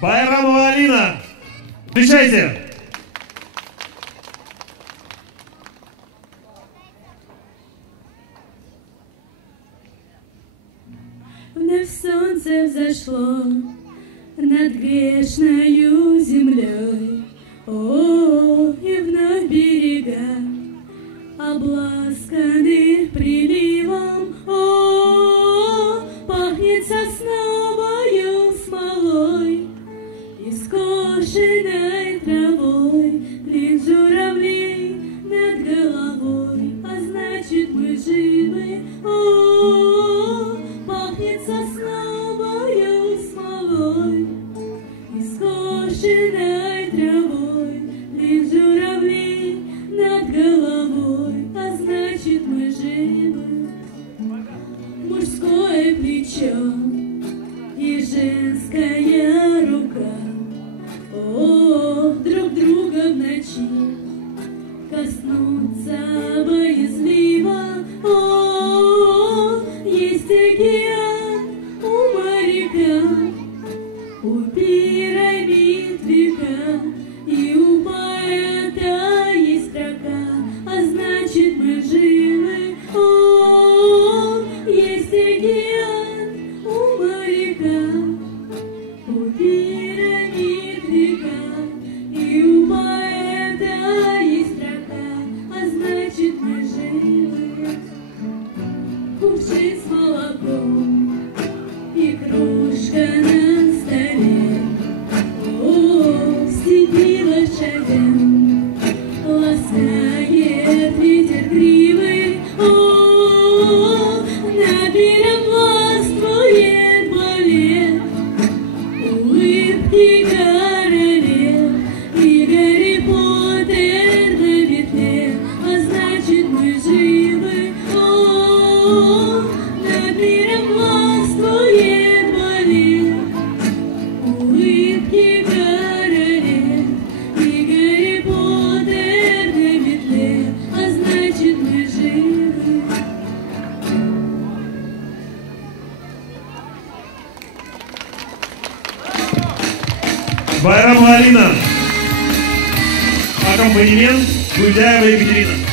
Байрамова Алина. Встречайте. Вновь солнце взошло над грешною землей, о, и вновь берега обласканы приливом, о, пахнет сосновою смолой и скошенной травой, лишь журавлей над головой, а значит мы живы, о, пахнет сосновою смолой и скошенной травой, лишь журавлей над головой, а значит мы живы. Мужское плечо и женская рука, о, друг друга в ночи коснуться боязливо, о, есть океан у моряка, у пирамид века, и у поэта есть строка, а значит мы живы, о, есть океан у моряка, у пирамид века, и у поэта есть строка, а значит мы живы. Кувшин с молоком и кружка на столе, о, в степи лошадям ласкает ветер гривы, о, над миром властвует балет улыбки королев, и Гарри Поттер на ветре, а значит мы живы, о, над миром властвует балет улыбки королев, и Гарри Поттер на ветре, а значит мы живы. Байрамова Алина. Аккомпанемент Гуляева Екатерина.